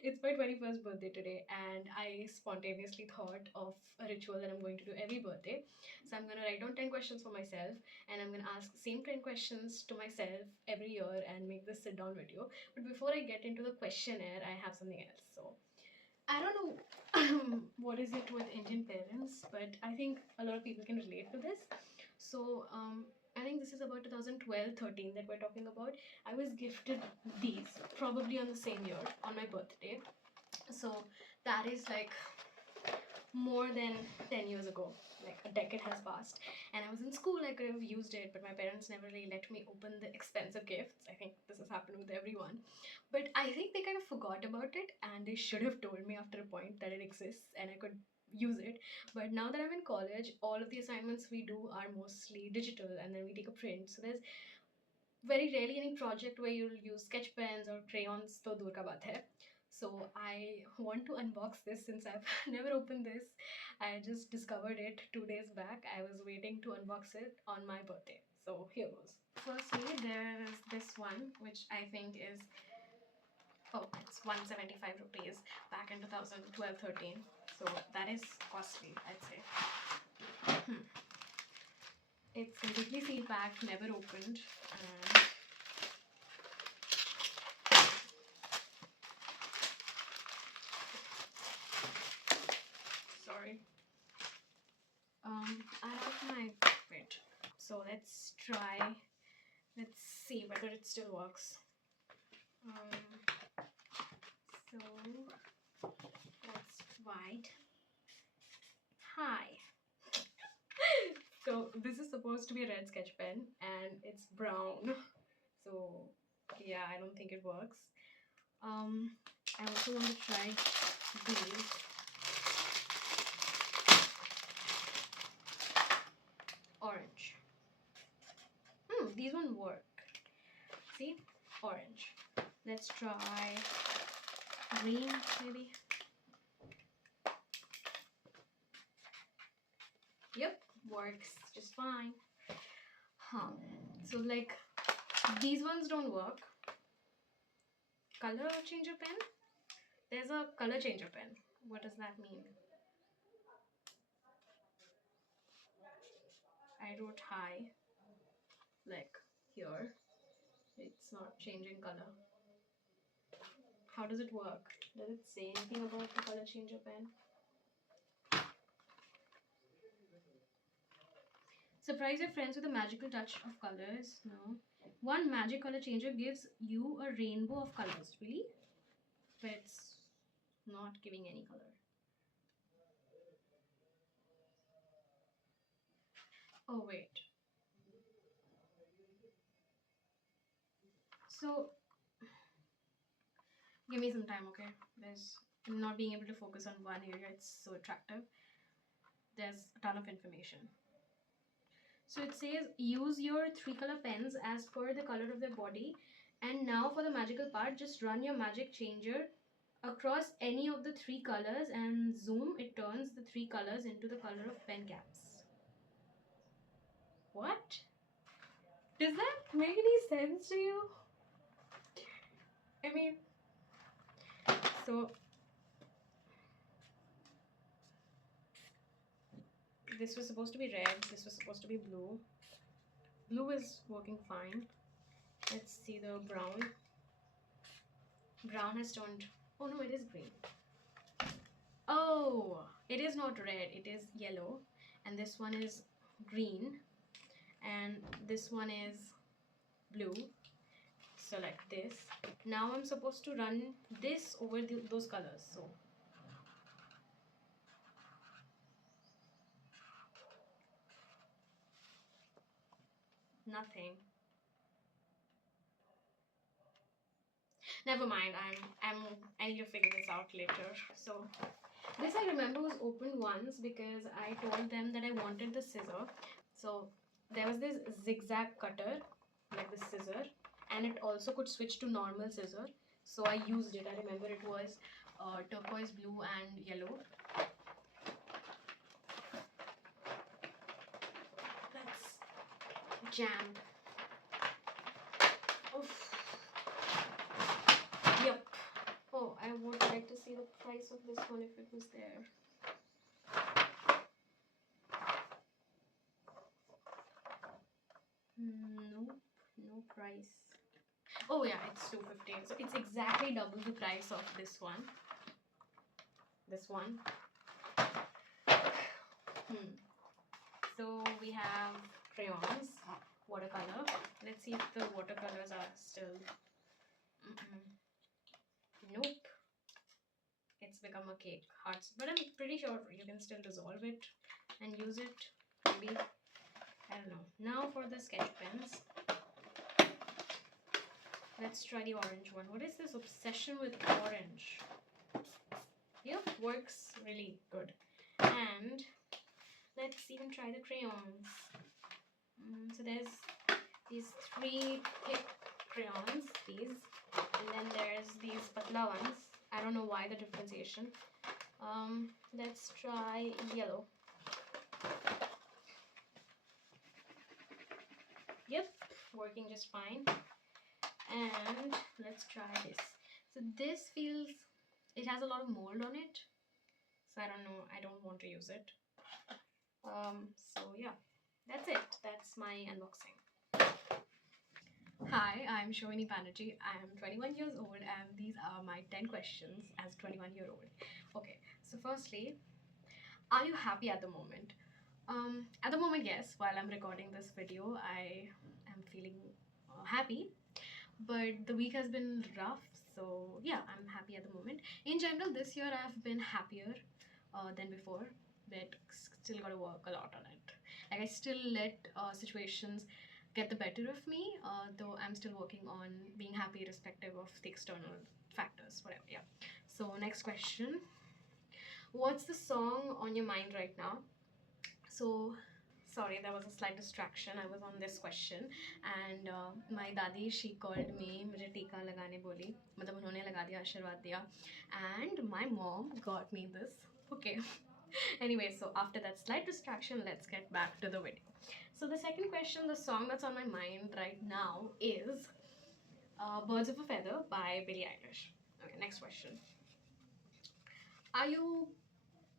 It's my 21st birthday today, and I spontaneously thought of a ritual that I'm going to do every birthday. So I'm going to write down 10 questions for myself, and I'm going to ask the same 10 questions to myself every year and make this sit down video. But before I get into the questionnaire, I have something else. So I don't know what is it with Indian parents, but I think a lot of people can relate to this. So, I think this is about 2012-13 that we're talking about. I was gifted these probably on the same year on my birthday. So, that is like more than 10 years ago. Like a decade has passed, and I was in school. I could have used it, but my parents never really let me open the expensive gifts. I think this has happened with everyone, but I think they kind of forgot about it, and they should have told me after a point that it exists and I could use it. But now that I'm in college, all of the assignments we do are mostly digital, and then we take a print. So there's very rarely any project where you'll use sketch pens or crayons. To dur ka baat hai. So I want to unbox this since I've never opened this. I just discovered it 2 days back. I was waiting to unbox it on my birthday. So here goes. Firstly, there is this one, which I think is, oh, it's 175 rupees back in 2012-13. So that is costly, I'd say. It's completely sealed packed, never opened, and sorry. I have my wait. So let's try. Let's see whether it still works. So that's white. Hi. So this is supposed to be a red sketch pen, and it's brown. So yeah, I don't think it works. I also want to try these. Orange. These one work. See? Orange. Let's try green, maybe. Yep, works just fine. So like, these ones don't work. Color changer pen? There's a color changer pen. What does that mean? I wrote hi, like here. It's not changing color. How does it work? Does it say anything about the color changer pen? Surprise your friends with a magical touch of colors. No. One magic color changer gives you a rainbow of colors. Really? But it's not giving any color. Oh, wait. So, give me some time, okay? I'm not being able to focus on one area. It's so attractive. There's a ton of information. So it says use your 3-color pens as per the color of their body. And now for the magical part, just run your magic changer across any of the 3 colors and zoom. It turns the 3 colors into the color of pen caps. What? Does that make any sense to you? I mean, so this was supposed to be red, this was supposed to be blue. Blue is working fine. Let's see the brown. Brown has turned, oh no, it is green. Oh, it is not red, it is yellow. And this one is green. And this one is blue. So like this. Now I'm supposed to run this over those colors. So nothing. Never mind. I need to figure this out later. So this I remember was opened once because I told them that I wanted the scissor. So there was this zigzag cutter, like the scissor, and it also could switch to normal scissor. So I used it. I remember it was turquoise blue and yellow. Let's jam. Oof. Yep. Oh, what did I like to see the price of this one if it was there. Nope, no price. Oh yeah, it's 250. So it's exactly double the price of this one. This one. So we have crayons, watercolor. Let's see if the watercolors are still. Nope. It's become a cake. Hearts. But I'm pretty sure you can still dissolve it and use it. Maybe. I don't know. Now for the sketch pens. Let's try the orange one. What is this obsession with orange? Yep, works really good. And let's even try the crayons. So there's these 3 thick crayons, these, and then there's these patla ones. I don't know why the differentiation. Let's try yellow. Yep, working just fine. And let's try this. So this feels, it has a lot of mold on it, so I don't know, I don't want to use it. So yeah, that's it. That's my unboxing. Hi, I'm Shovini Banerjee. I am 21 years old and these are my 10 questions as 21-year-old. Okay, so firstly, are you happy at the moment? At the moment, yes. While I'm recording this video, I am feeling happy, but the week has been rough, so yeah, I'm happy at the moment. In general, this year I've been happier than before, but still gotta work a lot on it. Like, I still let situations get the better of me, though I'm still working on being happy irrespective of the external factors, whatever. Yeah. So next question, what's the song on your mind right now? So sorry, there was a slight distraction. I was on this question and my dadi, she called me, मुझे टीका लगाने बोली, मतलब उन्होंने लगा दिया, आशीर्वाद दिया, and my mom got me this. Okay. Anyway, so after that slight distraction, let's get back to the video. So the second question, the song that's on my mind right now is Birds of a Feather by Billie Eilish. Okay, next question. Are you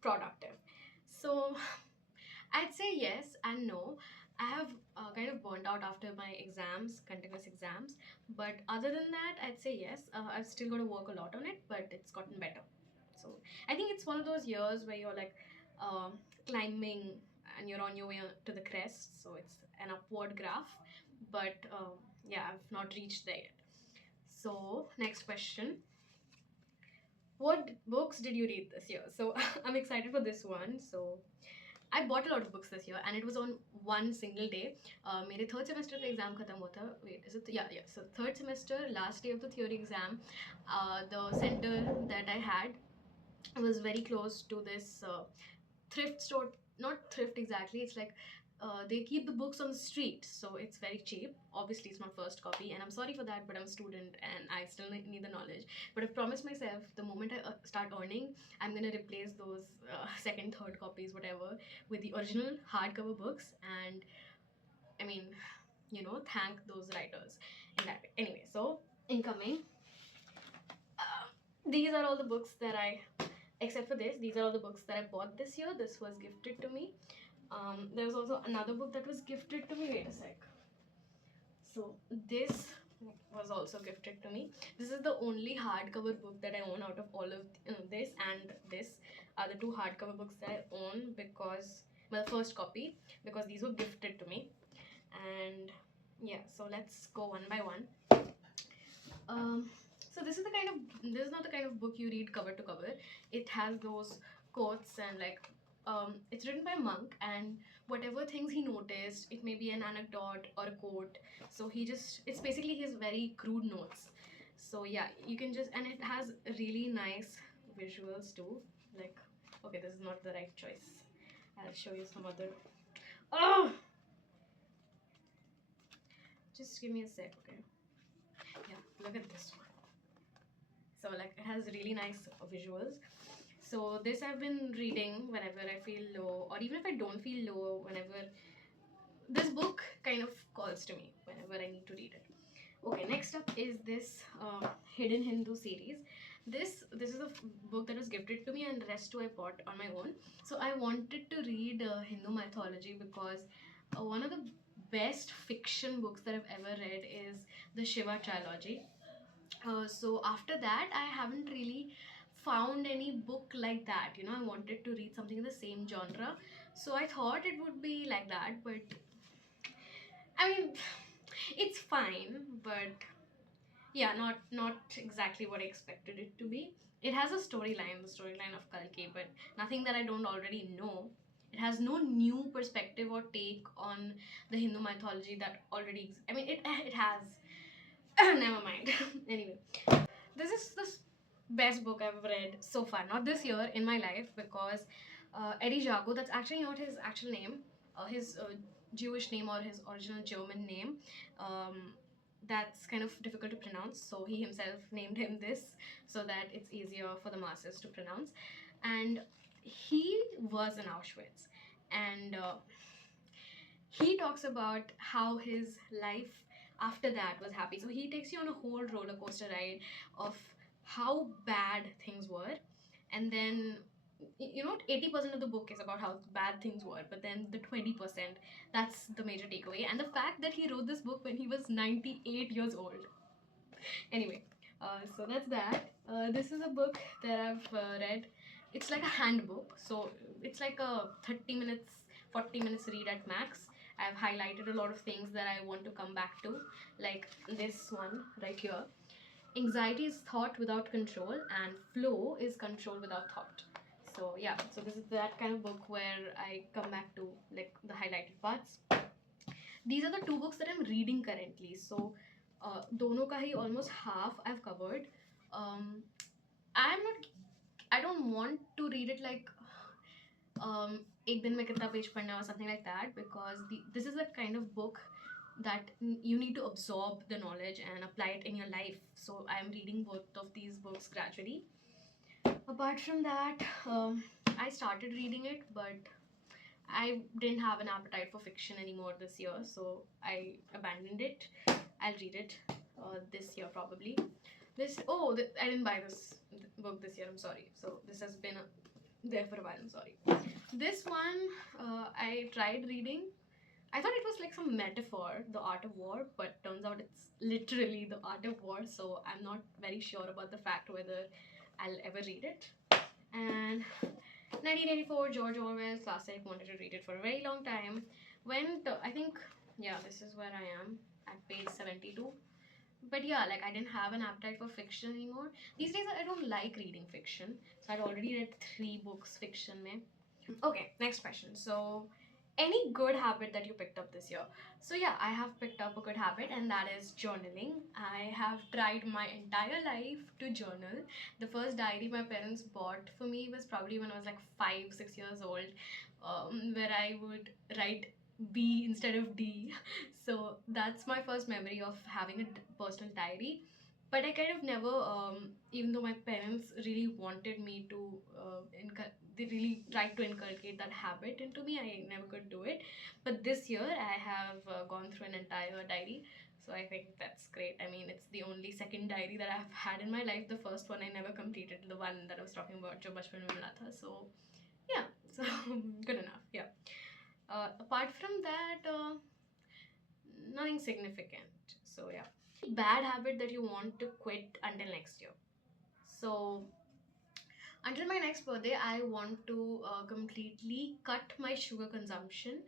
productive? So I'd say yes and no. I have kind of burned out after my exams, continuous exams. But other than that, I'd say yes. I've still got to work a lot on it, but it's gotten better. So I think it's one of those years where you're like climbing and you're on your way to the crest. So it's an upward graph. But yeah, I've not reached there yet. So next question. What books did you read this year? So I'm excited for this one. So I bought a lot of books this year and it was on one single day. मेरे third semester का exam खत्म हुआ था. Wait, is it? Yeah. So third semester, last day of the theory exam, the center that I had was very close to this thrift store. Not thrift exactly. It's like they keep the books on the street, so it's very cheap. Obviously, it's not first copy, and I'm sorry for that, but I'm a student and I still need the knowledge. But I've promised myself the moment I start earning, I'm gonna replace those second, third copies, whatever, with the original hardcover books, and I mean, thank those writers in that way. Anyway, so incoming. These are all the books that I, except for this, these are all the books that I bought this year. This was gifted to me. There was also another book that was gifted to me. Wait a sec. So this was also gifted to me. This is the only hardcover book that I own out of all of this and this are the 2 hardcover books that I own because, well, first copy, because these were gifted to me. And yeah, so let's go one by one. So this is not the kind of book you read cover to cover. It has those quotes and like it's written by a monk, and whatever things he noticed, it may be an anecdote or a quote. So it's basically his very crude notes. So yeah, you can just, and it has really nice visuals too. Like, okay, this is not the right choice. I'll show you some other. Oh, just give me a sec, okay? Yeah, look at this one. So like, it has really nice visuals. So this I've been reading whenever I feel low, or even if I don't feel low, whenever this book kind of calls to me whenever I need to read it. Okay, next up is this Hidden Hindu series. This is a book that was gifted to me, and the rest too I bought on my own. So I wanted to read Hindu mythology because one of the best fiction books that I've ever read is the Shiva trilogy. So after that, I haven't really found any book like that. You know, I wanted to read something in the same genre. So I thought it would be like that, but I mean, it's fine, but yeah, not exactly what I expected it to be. It has a storyline, the storyline of Kalki, but nothing that I don't already know. It has no new perspective or take on the Hindu mythology that already I mean, it has. Never mind. Anyway, this is the best book I've read so far. Not this year, in my life, because Eddie Jago, that's actually not his actual name, his Jewish name or his original German name. That's kind of difficult to pronounce, so he himself named him this so that it's easier for the masses to pronounce. And he was in Auschwitz, and he talks about how his life after that was happy. So he takes you on a whole roller coaster ride of how bad things were, and then you know 80% of the book is about how bad things were, but then the 20%, that's the major takeaway. And the fact that he wrote this book when he was 98 years old. Anyway, so that's that. This is a book that I've read. It's like a handbook, so it's like a 30 minutes, 40 minutes read at max. I've highlighted a lot of things that I want to come back to, like this one right here. Anxiety is thought without control, and flow is control without thought. So yeah, so this is that kind of book where I come back to like the highlighted parts. These are the two books that I'm reading currently. So dono ka hi almost half I've covered. um, I don't want to read it like एक दिन में कितना page पढ़ना or something like that, because this is the kind of book that you need to absorb the knowledge and apply it in your life. So I am reading both of these books gradually. Apart from that, I started reading it, but I didn't have an appetite for fiction anymore this year, so I abandoned it. I'll read it this year probably. I didn't buy this book this year. I'm sorry. So this has been there for a while. I'm sorry. This one I tried reading. I thought it was like some metaphor, the art of war, but turns out it's literally the art of war. So I'm not very sure about the fact whether I'll ever read it. And 1984, George Orwell's classic. Wanted to read it for a very long time. Went, I think, yeah, this is where I am at page 72. But yeah, like I didn't have an appetite for fiction anymore. These days, I don't like reading fiction. So I'd already read 3 books fiction mein. Okay, next question. So, any good habit that you picked up this year? So, yeah, I have picked up a good habit, and that is journaling. I have tried my entire life to journal. The first diary my parents bought for me was probably when I was like 5, 6 years old, where I would write B instead of D. So, that's my first memory of having a personal diary. But I kind of never, even though my parents really wanted me to they really tried to inculcate that habit into me, I never could do it. But this year I have gone through an entire diary, so I think that's great. I mean, it's the only second diary that I've had in my life. The first one I never completed, the one that I was talking about, jo bachpan mein mila tha. So yeah, so good enough. Yeah. Apart from that, nothing significant. So yeah. Bad habit that you want to quit until next year. So until my next birthday, I want to completely cut my sugar consumption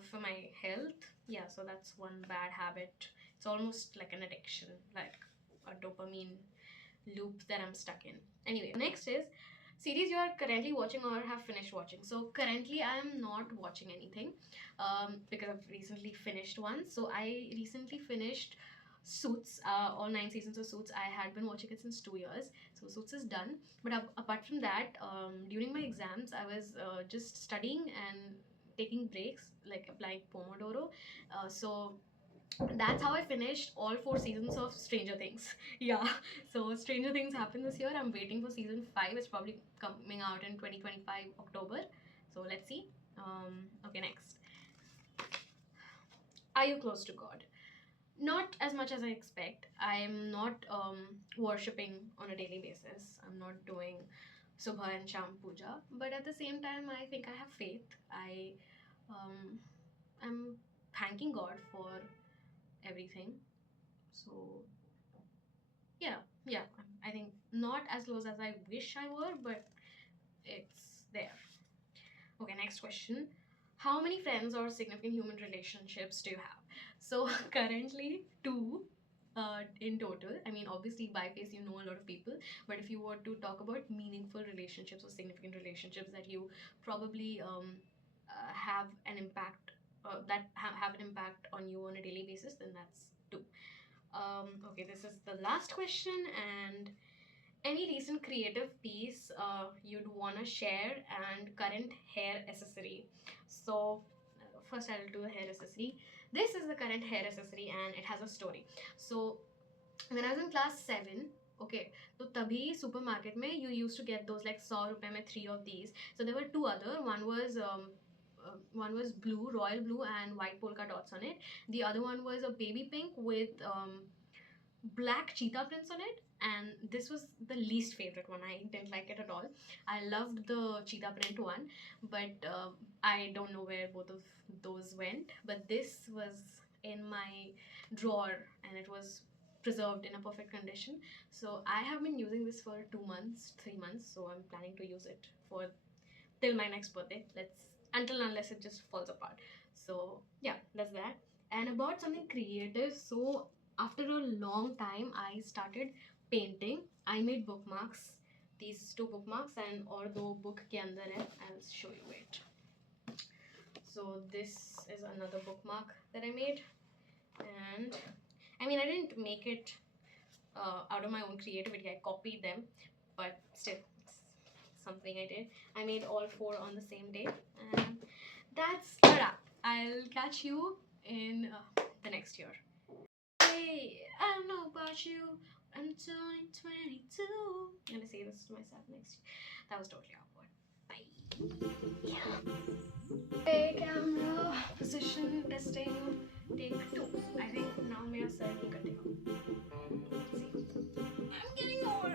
for my health. Yeah, so that's one bad habit. It's almost like an addiction, like a dopamine loop that I'm stuck in. Anyway, next is series you are currently watching or have finished watching. So currently I am not watching anything because I've recently finished one. So I recently finished Suits, all 9 seasons of Suits. I had been watching it since 2 years, so Suits is done. But apart from that, during my exams, I was just studying and taking breaks, like applying Pomodoro. So that's how I finished all 4 seasons of Stranger Things. Yeah, so Stranger Things happened this year. I'm waiting for season 5. It's probably coming out in 2025 October. So let's see. Okay, next. Are you close to God? Not as much as I expect. I am not worshipping on a daily basis. I'm not doing Subha and Sham Puja, but at the same time, I think I have faith. Um, I'm thanking God for everything. So yeah, yeah. I think not as close as I wish I were, but it's there. Okay, next question. How many friends or significant human relationships do you have? So currently two in total. I mean, obviously by face you know a lot of people, but if you were to talk about meaningful relationships or significant relationships that you probably have an impact have an impact on you on a daily basis, then that's two. Okay, this is the last question, and any recent creative piece you'd want to share and current hair accessory. So, first I'll do the hair accessory. This is the current hair accessory and it has a story. So, when I was in class 7, okay, so tabhi supermarket mein you used to get those like 100 rupees mein three of these. So there were two other. One was blue, royal blue, and white polka dots on it. The other one was a baby pink with black cheetah prints on it, and this was the least favorite one. I didn't like it at all. I loved the cheetah print one, but I don't know where both of those went. But this was in my drawer and it was preserved in a perfect condition. So I have been using this for 2 months, 3 months, so I'm planning to use it for till my next birthday. Let's until unless it just falls apart. So yeah, that's that. And about something creative, so after a long time I started painting. I made bookmarks, these two bookmarks, and और दो book के अंदर है. I'll show you it. So this is another bookmark that I made, and I mean I didn't make it out of my own creativity. I copied them, but still, it's something I did. I made all four on the same day, and that's a wrap. I'll catch you in the next year. Hey, I don't know about you. I'm 2022. I'm gonna say this to myself next year. That was totally awkward. Bye. Hey, camera. Position testing. Take two. I think now मेरा sir नहीं कटेगा. See, I'm getting old.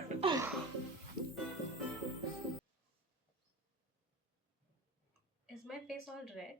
Is my face all red?